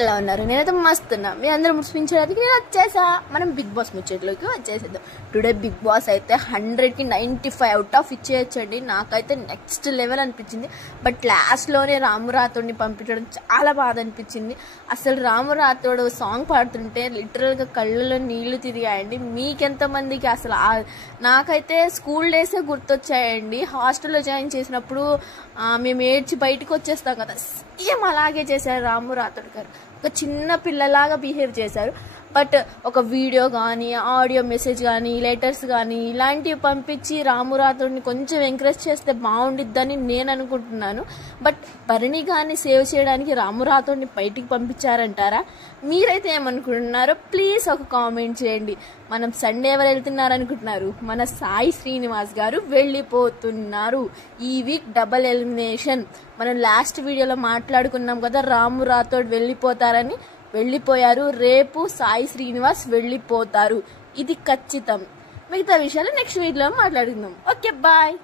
ఎలా ఉన్నారు? నేనైతే మస్తున్నా. మీ అందరూ ముడిపించడానికి నేను వచ్చేసా. మనం బిగ్ బాస్ ముచ్చట్లోకి వచ్చేసేద్దాం. టుడే బిగ్ బాస్ అయితే 100కి 95 అవుట్ ఆఫ్ ఇచ్చేయచ్చండి. నాకైతే నెక్స్ట్ లెవెల్ అనిపించింది. బట్ లాస్ట్లోనే రాము రాథోడ్ని పంపించడం చాలా బాధ అనిపించింది. అసలు రాము రాథోడ్ సాంగ్ పాడుతుంటే లిటరల్గా కళ్ళలో నీళ్లు తిరిగాయండి. మీకెంతమందికి అసలు నాకైతే స్కూల్ డేసే గుర్తొచ్చాయండి. హాస్టల్లో జాయిన్ చేసినప్పుడు మేము ఏడ్చి బయటకు వచ్చేస్తాం కదా, సేమ్ అలాగే చేశారు రాము రాథోడ్ గారు. ఒక చిన్న పిల్లలాగా బిహేవ్ చేశారు. బట్ ఒక వీడియో కానీ, ఆడియో మెసేజ్ కానీ, లెటర్స్ కానీ ఇలాంటివి పంపించి రాము రాథోడ్ని కొంచెం ఎంకరేజ్ చేస్తే బాగుండిద్దని నేను అనుకుంటున్నాను. బట్ భరణి గారిని సేవ్ చేయడానికి రాము రాథోడ్ని బయటికి పంపించారంటారా? మీరైతే ఏమనుకుంటున్నారో ప్లీజ్ ఒక కామెంట్ చేయండి. మనం సండే ఎవరు వెళ్తున్నారు అనుకుంటున్నారు? మన సాయి శ్రీనివాస్ గారు వెళ్ళిపోతున్నారు. ఈ వీక్ డబల్ ఎలిమినేషన్. మనం లాస్ట్ వీడియోలో మాట్లాడుకున్నాం కదా, రాము రాథోడ్ వెళ్ళిపోతారని. వెళ్ళిపోయారు. రేపు సాయి శ్రీనివాస్ వెళ్ళిపోతారు. ఇది ఖచ్చితం. మిగతా విషయాలు నెక్స్ట్ వీడియోలో మాట్లాడుకుందాం. Okay, bye.